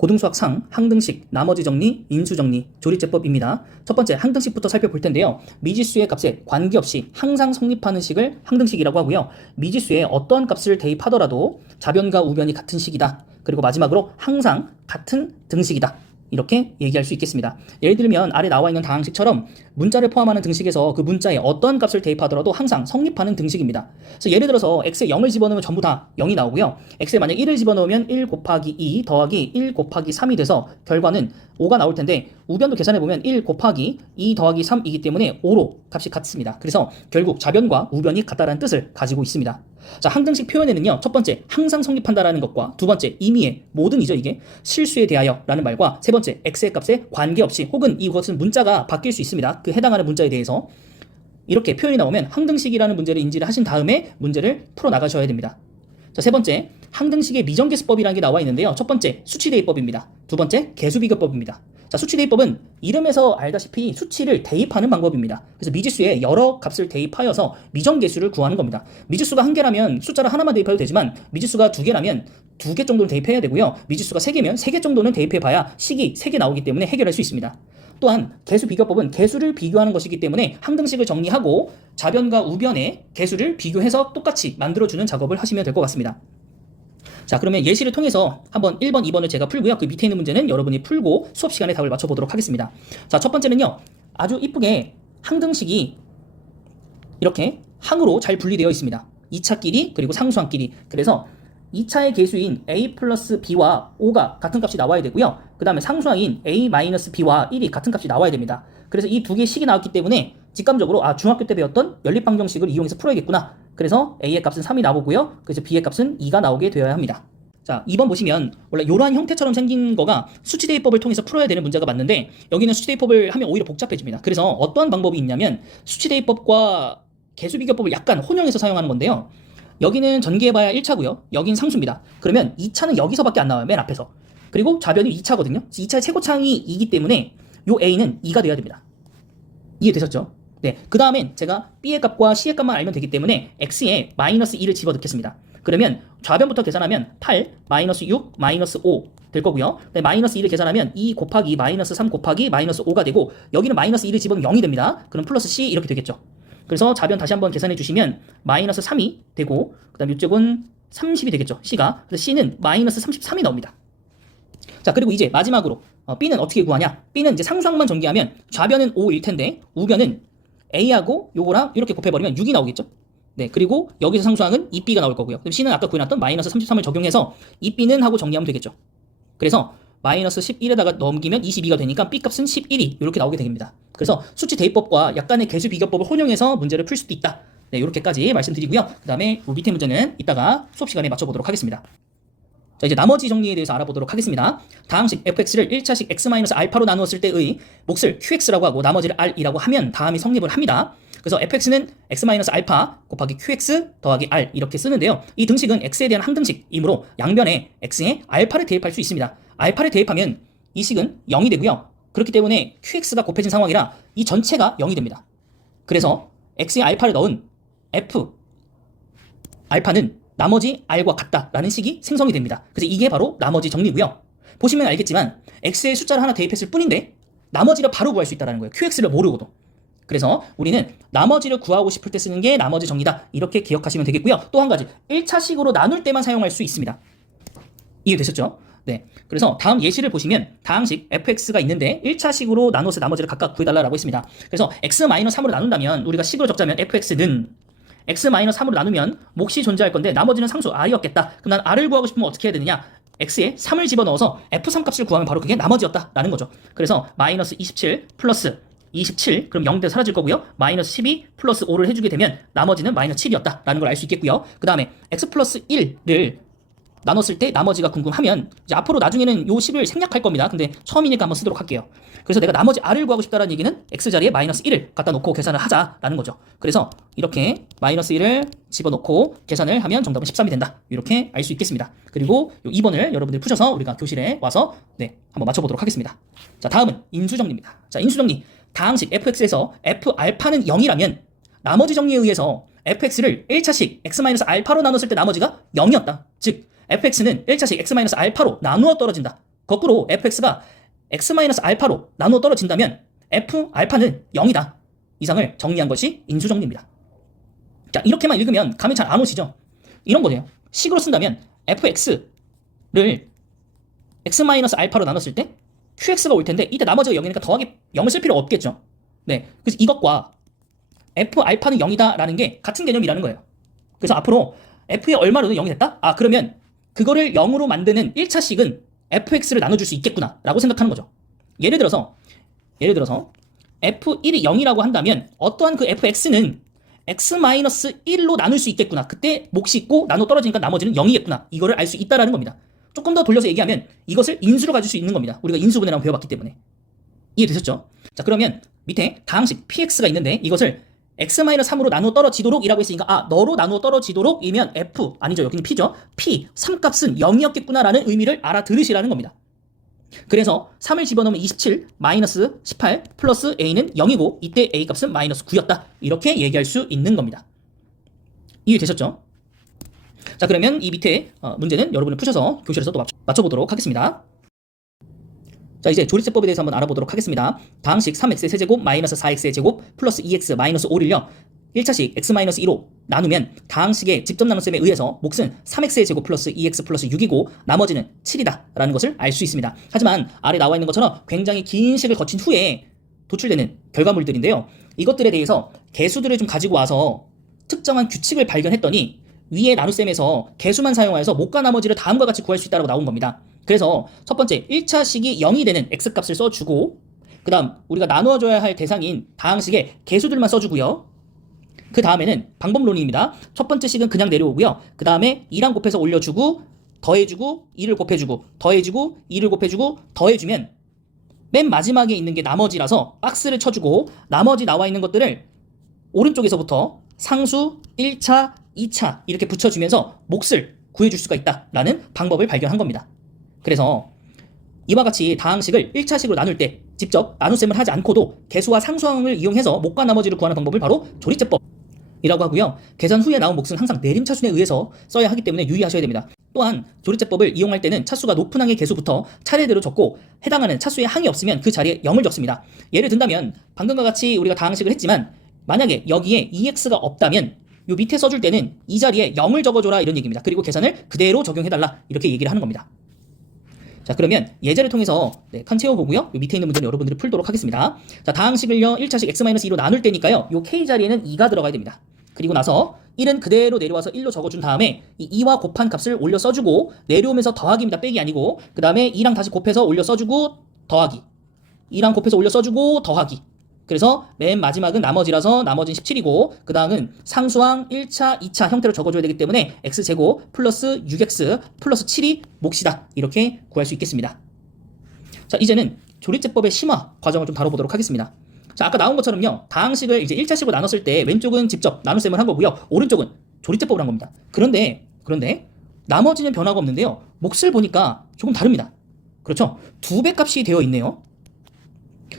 고등수학 상, 항등식, 나머지 정리, 인수정리, 조리제법입니다. 첫 번째 항등식부터 살펴볼 텐데요. 미지수의 값에 관계없이 항상 성립하는 식을 항등식이라고 하고요. 미지수에 어떠한 값을 대입하더라도 좌변과 우변이 같은 식이다. 그리고 마지막으로 항상 같은 등식이다. 이렇게 얘기할 수 있겠습니다. 예를 들면 아래 나와 있는 다항식처럼 문자를 포함하는 등식에서 그 문자에 어떤 값을 대입하더라도 항상 성립하는 등식입니다. 그래서 예를 들어서 x에 0을 집어넣으면 전부 다 0이 나오고요. x에 만약 1을 집어넣으면 1 곱하기 2 더하기 1 곱하기 3이 돼서 결과는 5가 나올 텐데 우변도 계산해보면 1 곱하기 2 더하기 3이기 때문에 5로 값이 같습니다. 그래서 결국 좌변과 우변이 같다라는 뜻을 가지고 있습니다. 자, 항등식 표현에는요, 첫 번째 항상 성립한다라는 것과 두 번째 임의의 모든이죠, 이게 실수에 대하여 라는 말과 세 번째 x의 값에 관계없이 혹은 이것은 문자가 바뀔 수 있습니다. 그 해당하는 문자에 대해서 이렇게 표현이 나오면 항등식이라는 문제를 인지를 하신 다음에 문제를 풀어 나가셔야 됩니다. 자, 세 번째 항등식의 미정계수법이라는 게 나와 있는데요. 첫 번째 수치대입법입니다. 두 번째 계수비교법입니다. 자, 수치대입법은 이름에서 알다시피 수치를 대입하는 방법입니다. 그래서 미지수에 여러 값을 대입하여서 미정계수를 구하는 겁니다. 미지수가 한 개라면 숫자를 하나만 대입해도 되지만 미지수가 두 개라면 두 개 정도는 대입해야 되고요. 미지수가 세 개면 세 개 정도는 대입해봐야 식이 세 개 나오기 때문에 해결할 수 있습니다. 또한 계수비교법은 계수를 비교하는 것이기 때문에 항등식을 정리하고 좌변과 우변의 계수를 비교해서 똑같이 만들어주는 작업을 하시면 될 것 같습니다. 자, 그러면 예시를 통해서 한번 1번, 2번을 제가 풀고요. 그 밑에 있는 문제는 여러분이 풀고 수업 시간에 답을 맞춰보도록 하겠습니다. 자, 첫 번째는요. 아주 이쁘게 항등식이 이렇게 항으로 잘 분리되어 있습니다. 2차 끼리 그리고 상수항끼리. 그래서 2차의 계수인 a 플러스 b와 5가 같은 값이 나와야 되고요. 그 다음에 상수항인 a 마이너스 b와 1이 같은 값이 나와야 됩니다. 그래서 이 두 개의 식이 나왔기 때문에 직감적으로 중학교 때 배웠던 연립방정식을 이용해서 풀어야겠구나. 그래서 a의 값은 3이 나오고요. 그래서 b의 값은 2가 나오게 되어야 합니다. 자, 2번 보시면 원래 이러한 형태처럼 생긴 거가 수치대입법을 통해서 풀어야 되는 문제가 맞는데 여기는 수치대입법을 하면 오히려 복잡해집니다. 그래서 어떠한 방법이 있냐면 수치대입법과 계수비교법을 약간 혼용해서 사용하는 건데요. 여기는 전개해봐야 1차고요. 여긴 상수입니다. 그러면 2차는 여기서밖에 안 나와요. 맨 앞에서. 그리고 좌변이 2차거든요. 2차의 최고차항이 2기 때문에 요 a는 2가 돼야 됩니다. 이해되셨죠? 네. 그 다음엔 제가 b의 값과 c의 값만 알면 되기 때문에 x에 마이너스 2를 집어넣겠습니다. 그러면 좌변부터 계산하면 8, 마이너스 6, 마이너스 5 될 거고요. 네, 마이너스 2를 계산하면 2 곱하기 마이너스 3 곱하기 마이너스 5가 되고 여기는 마이너스 2를 집어넣으면 0이 됩니다. 그럼 플러스 c 이렇게 되겠죠. 그래서 좌변 다시 한번 계산해 주시면 마이너스 3이 되고 그 다음 이쪽은 30이 되겠죠. c가. 그래서 c는 마이너스 33이 나옵니다. 자, 그리고 이제 마지막으로 b는 어떻게 구하냐? b는 이제 상수항만 전개하면 좌변은 5일 텐데 우변은 a하고 요거랑 이렇게 곱해버리면 6이 나오겠죠. 네, 그리고 여기서 상수항은 2b가 나올 거고요. 그럼 c는 아까 구해놨던 마이너스 33을 적용해서 2b는 하고 정리하면 되겠죠. 그래서 마이너스 11에다가 넘기면 22가 되니까 b값은 11이 이렇게 나오게 됩니다. 그래서 수치 대입법과 약간의 계수 비교법을 혼용해서 문제를 풀 수도 있다. 네, 이렇게까지 말씀드리고요. 그 다음에 밑에 문제는 이따가 수업 시간에 맞춰보도록 하겠습니다. 자, 이제 나머지 정리에 대해서 알아보도록 하겠습니다. 다항식 fx를 1차식 x-알파로 나누었을 때의 몫을 qx라고 하고 나머지를 r이라고 하면 다음이 성립을 합니다. 그래서 fx는 x-알파 곱하기 qx 더하기 r 이렇게 쓰는데요. 이 등식은 x에 대한 항등식이므로 양변에 x에 알파를 대입할 수 있습니다. 알파를 대입하면 이 식은 0이 되고요. 그렇기 때문에 qx가 곱해진 상황이라 이 전체가 0이 됩니다. 그래서 x에 알파를 넣은 f 알파는 나머지 r과 같다라는 식이 생성이 됩니다. 그래서 이게 바로 나머지 정리고요. 보시면 알겠지만 x에 숫자를 하나 대입했을 뿐인데 나머지를 바로 구할 수 있다는 거예요. qx를 모르고도. 그래서 우리는 나머지를 구하고 싶을 때 쓰는 게 나머지 정리다. 이렇게 기억하시면 되겠고요. 또 한 가지 1차식으로 나눌 때만 사용할 수 있습니다. 이해되셨죠? 네. 그래서 다음 예시를 보시면 다항식 fx가 있는데 1차식으로 나눠서 나머지를 각각 구해달라고 했습니다. 그래서 x-3으로 나눈다면 우리가 식으로 적자면 fx는 x-3으로 나누면 몫이 존재할 건데 나머지는 상수 r이었겠다. 그럼 난 r을 구하고 싶으면 어떻게 해야 되느냐? x에 3을 집어넣어서 f3 값을 구하면 바로 그게 나머지였다라는 거죠. 그래서 마이너스 27 플러스 27 그럼 0대 사라질 거고요. 마이너스 12 플러스 5를 해주게 되면 나머지는 마이너스 7이었다라는 걸 알 수 있겠고요. 그 다음에 x 플러스 1을 나눴을 때 나머지가 궁금하면 이제 앞으로 나중에는 요 식을 생략할 겁니다. 근데 처음이니까 한번 쓰도록 할게요. 그래서 내가 나머지 r을 구하고 싶다는 얘기는 x 자리에 마이너스 1을 갖다 놓고 계산을 하자라는 거죠. 그래서 이렇게 마이너스 1을 집어넣고 계산을 하면 정답은 13이 된다. 이렇게 알 수 있겠습니다. 그리고 요 2번을 여러분들 푸셔서 우리가 교실에 와서 한번 맞춰보도록 하겠습니다. 자, 다음은 인수정리입니다. 자, 인수정리. 다항식 fx에서 f알파는 0이라면 나머지 정리에 의해서 fx를 1차식 x-알파로 나눴을 때 나머지가 0이었다. 즉 fx는 1차식 x-알파로 나누어 떨어진다. 거꾸로 fx가 x-알파로 나누어 떨어진다면 f-알파는 0이다. 이상을 정리한 것이 인수정리입니다. 자, 이렇게만 읽으면 감이 잘 안 오시죠? 이런 거네요. 식으로 쓴다면 fx를 x-알파로 나눴을 때 qx가 올 텐데 이때 나머지가 0이니까 더하기 0을 쓸 필요가 없겠죠. 네, 그래서 이것과 f-알파는 0이다 라는 게 같은 개념이라는 거예요. 그래서 앞으로 f의 얼마로는 0이 됐다? 아, 그러면 그거를 0으로 만드는 1차식은 fx를 나눠줄 수 있겠구나 라고 생각하는 거죠. 예를 들어서 f1이 0이라고 한다면 어떠한 그 fx는 x-1로 나눌 수 있겠구나. 그때 몫이 있고 나눠 떨어지니까 나머지는 0이겠구나. 이거를 알 수 있다라는 겁니다. 조금 더 돌려서 얘기하면 이것을 인수로 가질 수 있는 겁니다. 우리가 인수분해라고 배워봤기 때문에. 이해되셨죠? 자, 그러면 밑에 다항식 px가 있는데 이것을 x-3으로 나누어 떨어지도록 이라고 했으니까 아, 너로 나누어 떨어지도록 이면 f, 아니죠, 여기는 p죠. p, 3값은 0이었겠구나 라는 의미를 알아들으시라는 겁니다. 그래서 3을 집어넣으면 27, 마이너스 18, 플러스 a는 0이고 이때 a 값은 마이너스 9였다. 이렇게 얘기할 수 있는 겁니다. 이해되셨죠? 자, 그러면 이 밑에 문제는 여러분이 푸셔서 교실에서 또 맞춰보도록 하겠습니다. 자, 이제 조리제법에 대해서 한번 알아보도록 하겠습니다. 다항식 3x의 세제곱 마이너스 4x의 제곱 플러스 2x 마이너스 5를요 1차식 x-2로 나누면 다항식의 직접 나눗셈에 의해서 몫은 3x의 제곱 플러스 2x 플러스 6이고 나머지는 7이다 라는 것을 알 수 있습니다. 하지만 아래 나와 있는 것처럼 굉장히 긴 식을 거친 후에 도출되는 결과물들인데요. 이것들에 대해서 개수들을 좀 가지고 와서 특정한 규칙을 발견했더니 위의 나눗셈에서 개수만 사용하여서 몫과 나머지를 다음과 같이 구할 수 있다고 나온 겁니다. 그래서 첫 번째 1차식이 0이 되는 x값을 써주고 그 다음 우리가 나누어줘야 할 대상인 다항식의 개수들만 써주고요. 그 다음에는 방법론입니다. 첫 번째 식은 그냥 내려오고요. 그 다음에 2랑 곱해서 올려주고 더해주고 2를 곱해주고 더해주고 2를 곱해주고 더해주면 맨 마지막에 있는 게 나머지라서 박스를 쳐주고 나머지 나와 있는 것들을 오른쪽에서부터 상수 1차, 2차 이렇게 붙여주면서 몫을 구해줄 수가 있다라는 방법을 발견한 겁니다. 그래서 이와 같이 다항식을 1차식으로 나눌 때 직접 나눗셈을 하지 않고도 개수와 상수항을 이용해서 몫과 나머지를 구하는 방법을 바로 조리제법이라고 하고요. 계산 후에 나온 몫은 항상 내림차순에 의해서 써야 하기 때문에 유의하셔야 됩니다. 또한 조리제법을 이용할 때는 차수가 높은 항의 개수부터 차례대로 적고 해당하는 차수의 항이 없으면 그 자리에 0을 적습니다. 예를 든다면 방금과 같이 우리가 다항식을 했지만 만약에 여기에 2x가 없다면 요 밑에 써줄 때는 이 자리에 0을 적어줘라 이런 얘기입니다. 그리고 계산을 그대로 적용해달라 이렇게 얘기를 하는 겁니다. 자, 그러면 예제를 통해서 칸 채워보고요. 요 밑에 있는 문제는 여러분들이 풀도록 하겠습니다. 자, 다항식을요 1차식 x-2로 나눌 때니까요 요 k 자리에는 2가 들어가야 됩니다. 그리고 나서 1은 그대로 내려와서 1로 적어준 다음에 이 2와 곱한 값을 올려 써주고 내려오면서 더하기입니다. 빼기 아니고 그 다음에 2랑 다시 곱해서 올려 써주고 더하기 2랑 곱해서 올려 써주고 더하기. 그래서 맨 마지막은 나머지라서 나머지는 17이고 그 다음은 상수항 1차, 2차 형태로 적어줘야 되기 때문에 x제곱 플러스 6x 플러스 7이 몫이다. 이렇게 구할 수 있겠습니다. 자, 이제는 조리제법의 심화 과정을 좀 다뤄보도록 하겠습니다. 자, 아까 나온 것처럼요. 다항식을 이제 1차식으로 나눴을 때 왼쪽은 직접 나눗셈을 한 거고요. 오른쪽은 조리제법을 한 겁니다. 그런데 나머지는 변화가 없는데요. 몫을 보니까 조금 다릅니다. 그렇죠? 2배 값이 되어 있네요.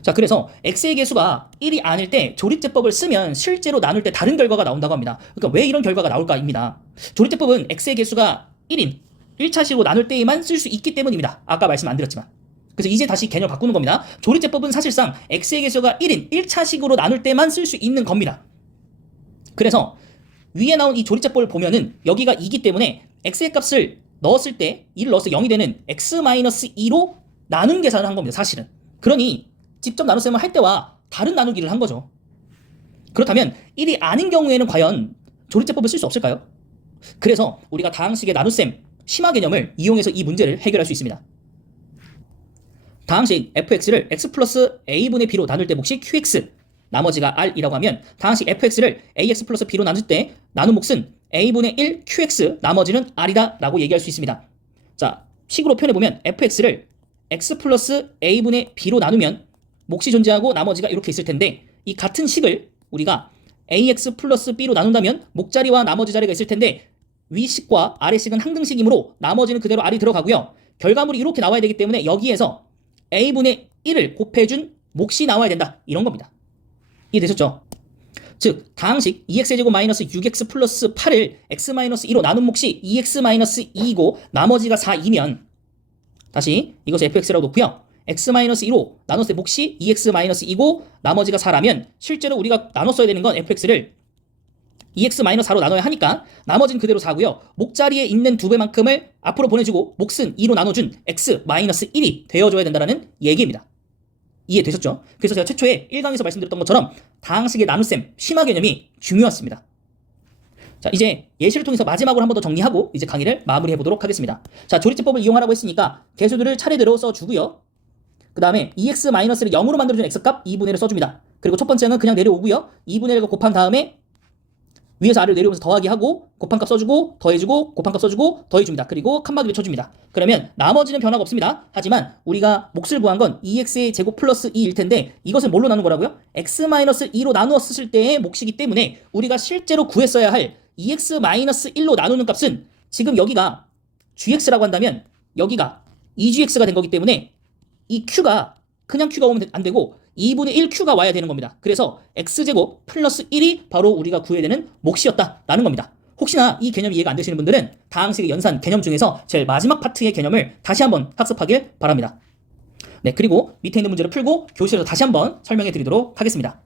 자, 그래서 x의 개수가 1이 아닐 때 조리제법을 쓰면 실제로 나눌 때 다른 결과가 나온다고 합니다. 그러니까 왜 이런 결과가 나올까입니다. 조리제법은 x의 개수가 1인 1차식으로 나눌 때에만 쓸 수 있기 때문입니다. 아까 말씀 안 드렸지만. 그래서 이제 다시 개념 바꾸는 겁니다. 조리제법은 사실상 x의 개수가 1인 1차식으로 나눌 때만 쓸 수 있는 겁니다. 그래서 위에 나온 이 조리제법을 보면은 여기가 2기 때문에 x의 값을 넣었을 때 2를 넣었을 때 0이 되는 x-2로 나눈 계산을 한 겁니다. 사실은. 그러니 직접 나눗셈을 할 때와 다른 나누기를 한 거죠. 그렇다면 1이 아닌 경우에는 과연 조리제법을 쓸 수 없을까요? 그래서 우리가 다항식의 나눗셈 심화 개념을 이용해서 이 문제를 해결할 수 있습니다. 다항식 fx를 x 플러스 a분의 b로 나눌 때 몫이 qx, 나머지가 r이라고 하면 다항식 fx를 ax 플러스 b로 나눌 때 나눈 몫은 a분의 1 qx, 나머지는 r이다 라고 얘기할 수 있습니다. 자, 식으로 표현해보면 fx를 x 플러스 a분의 b로 나누면 몫이 존재하고 나머지가 이렇게 있을 텐데 이 같은 식을 우리가 ax 플러스 b로 나눈다면 몫자리와 나머지 자리가 있을 텐데 위식과 아래식은 항등식이므로 나머지는 그대로 r이 들어가고요. 결과물이 이렇게 나와야 되기 때문에 여기에서 a분의 1을 곱해준 몫이 나와야 된다. 이런 겁니다. 이해되셨죠? 즉 다항식 2x제곱 마이너스 6x 플러스 8을 x-2로 나눈 몫이 2x-2이고 나머지가 4이면 다시 이것을 fx라고 놓고요. x-2로 나눴을 때 몫이 2x-2고 나머지가 4라면 실제로 우리가 나눴어야 되는 건 fx를 2x-4로 나눠야 하니까 나머지는 그대로 4고요. 목 자리에 있는 2배만큼을 앞으로 보내주고 몫은 2로 나눠준 x-1이 되어줘야 된다는 얘기입니다. 이해되셨죠? 그래서 제가 최초에 1강에서 말씀드렸던 것처럼 다항식의 나눗셈, 심화 개념이 중요했습니다. 자, 이제 예시를 통해서 마지막으로 한 번 더 정리하고 이제 강의를 마무리해 보도록 하겠습니다. 자, 조리제법을 이용하라고 했으니까 개수들을 차례대로 써주고요. 그 다음에 2x-를 0으로 만들어준 x값 2분의 1을 써줍니다. 그리고 첫 번째는 그냥 내려오고요. 2분의 1과 곱한 다음에 위에서 아래로 내려오면서 더하기 하고 곱한 값 써주고 더해주고 곱한 값 써주고 더해줍니다. 그리고 칸막이를 쳐줍니다. 그러면 나머지는 변화가 없습니다. 하지만 우리가 몫을 구한 건 2x의 제곱 플러스 2일 텐데 이것을 뭘로 나눈 거라고요? x-2로 나누었을 때의 몫이기 때문에 우리가 실제로 구했어야 할 2x-1로 나누는 값은 지금 여기가 gx라고 한다면 여기가 2gx가 된 거기 때문에 이 q가 그냥 q가 오면 안 되고 2분의 1q가 와야 되는 겁니다. 그래서 x제곱 플러스 1이 바로 우리가 구해야 되는 몫이었다라는 겁니다. 혹시나 이 개념이 이해가 안 되시는 분들은 다항식의 연산 개념 중에서 제일 마지막 파트의 개념을 다시 한번 학습하길 바랍니다. 네, 그리고 밑에 있는 문제를 풀고 교실에서 다시 한번 설명해 드리도록 하겠습니다.